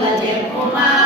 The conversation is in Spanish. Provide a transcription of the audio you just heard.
la